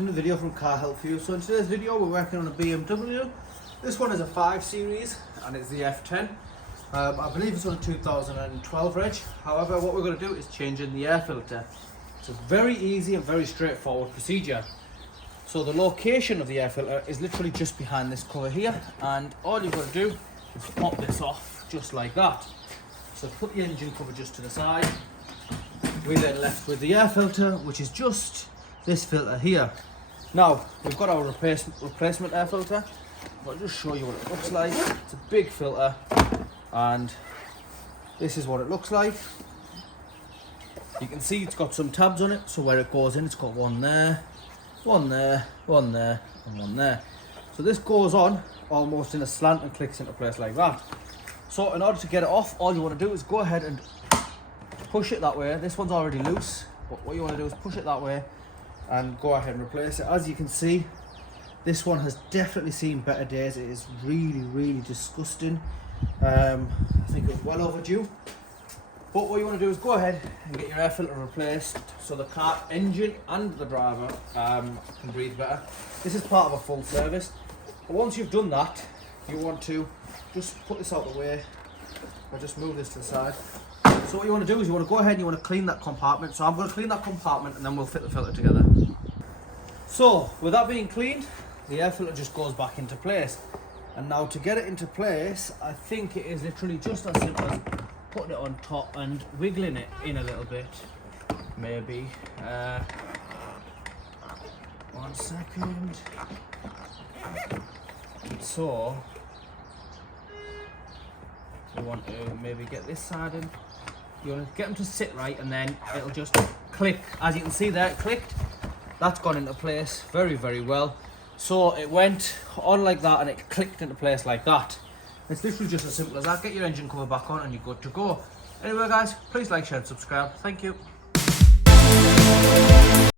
another video from Car Help for You. So in today's video we're working on a BMW. This one is a 5 Series and it's the F10. I believe it's on a 2012 reg. However, what we're going to do is change in the air filter. It's a very easy and very straightforward procedure. So the location of the air filter is literally just behind this cover here, and all you've got to do is pop this off just like that. So put the engine cover just to the side. We then left with the air filter, which is just this filter here. Now we've got our replacement air filter. I'll just show you what it looks like. It's a big filter and this is what it looks like. You can see it's got some tabs on it, so where it goes in, it's got one there, one there, one there, and one there. So this goes on almost in a slant and clicks into place like that. So in order to get it off, all you want to do is go ahead and push it that way. This one's already loose, but what you want to do is push it that way and go ahead and replace it. As you can see, this one has definitely seen better days. It is really disgusting. I think it was well overdue. But what you want to do is go ahead and get your air filter replaced so the car engine and the driver can breathe better. This is part of a full service. But once you've done that, you want to just put this out of the way. I'll just move this to the side. So what you want to do is you want to go ahead and you want to clean that compartment. So I'm going to clean that compartment and then we'll fit the filter together. So with that being cleaned, the air filter just goes back into place. And now to get it into place, I think it is literally just as simple as putting it on top and wiggling it in a little bit. Maybe. 1 second. So you want to maybe get this side in. You want to get them to sit right and then it'll just click. As you can see there, it clicked. That's gone into place very well. So it went on like that and it clicked into place like that. It's literally just as simple as that. Get your engine cover back on and you're good to go. Anyway guys, please like, share and subscribe. Thank you.